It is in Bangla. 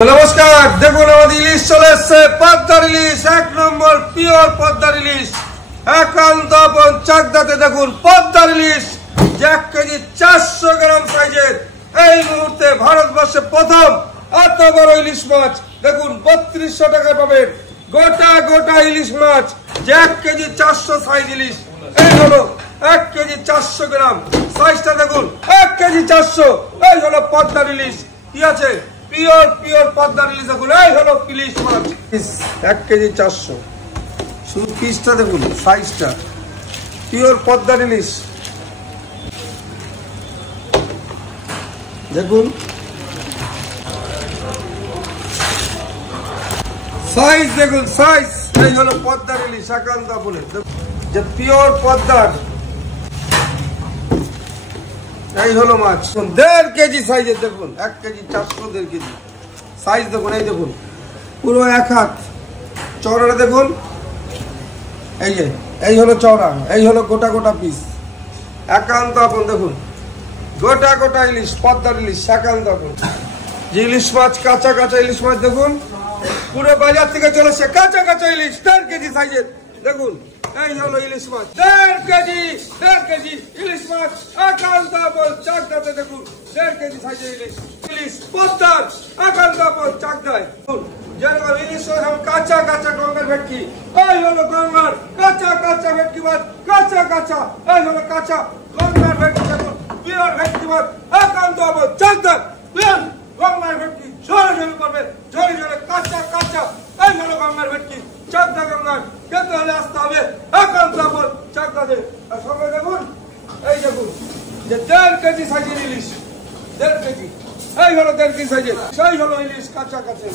নমস্কার, দেখুন আমাদের ইলিশ চলে এসছে। পদ্মার ইলিশ, 1 নম্বর পিওর পদ্মার ইলিশ, একান্ত আপন চাকদাতে। দেখুন পদ্মার ইলিশ 1 কেজি 400 গ্রাম সাইজের। এই মুহূর্তে ভারতবর্ষে প্রথম এত বড় ইলিশ মাছ দেখুন 3200 টাকায় পাবেন। গোটা গোটা ইলিশ মাছ 1 কেজি 400 সাইজ ইলিশ। এই হলো 1 কেজি 400 গ্রাম সাইজটা দেখুন, 1 কেজি 400। এই হলো পদ্মার ইলিশ। কি আছে? পিওর পিওর পদ্মার ইলিশ। দেখুন এই হলো ইলিশ মাছ 1 কেজি 400। শুধু পিসটা দেখুন, সাইজটা পিওর পদ্মার ইলিশ। দেখুন সাইজ, দেখুন সাইজ। এই হলো পদ্মার ইলিশ, একান্ত বলে যে পিওর পদ্মার। এই হলো মাছ 1.5 কেজি সাইজের। দেখুন 1 কেজি 400, 1.5 কেজি সাইজ। দেখুন এই দেখুন পুরো 1 হাত চওড়াটা দেখুন। এই যে এই হলো চওড়া, এই হলো গোটা গোটা পিস, একান্ত আপন। দেখুন গোটা গোটা ইলিশ, পদ্মার ইলিশ, একান্ত আপন। যে ইলিশ মাছ কাঁচা কাঁচা ইলিশ মাছ দেখুন, পুরো বাজার থেকে চলে এসেছে কাঁচা কাঁচা ইলিশ 1.5 কেজি সাইজের। দেখুন এই হলো ইলিশ মাছ 1.5 কেজি ইলিশ মাছ, একান্ত আপন চাকদাতে। দেখুন 1.5 কেজি সাইজের ইলিশ, ইলিশ পদ্মার, একান্ত আপন চাকদায়। যেরকম ইলিশ কাঁচা কাঁচা গঙ্গার ভেটকি, এই হলো গঙ্গার কাঁচা কাঁচা ভেটকি মাছ, কাঁচা কাঁচা। এই হলো কাঁচা গঙ্গার ভেটকি। দেখুন পিওর ভেটকি মাছ, একান্ত আপন চাকদায়। পিওর গঙ্গার ভেটকি ঝরে ঝরে পড়বে, ঝরে ঝরে কাঁচা কাঁচা। এই হলো গঙ্গার ভেটকি, চাকদা গঙ্গার। খেতে হলে আসতে হবে একান্ত আপন চাকদাতে। আর সঙ্গে দেখুন এই দেখুন যে 1.5 কেজি সাইজের ইলিশ, 1.5 কেজি। এই হলো 1.5 কেজি সাইজের, সেই হলো ইলিশ কাঁচা কাঁচা।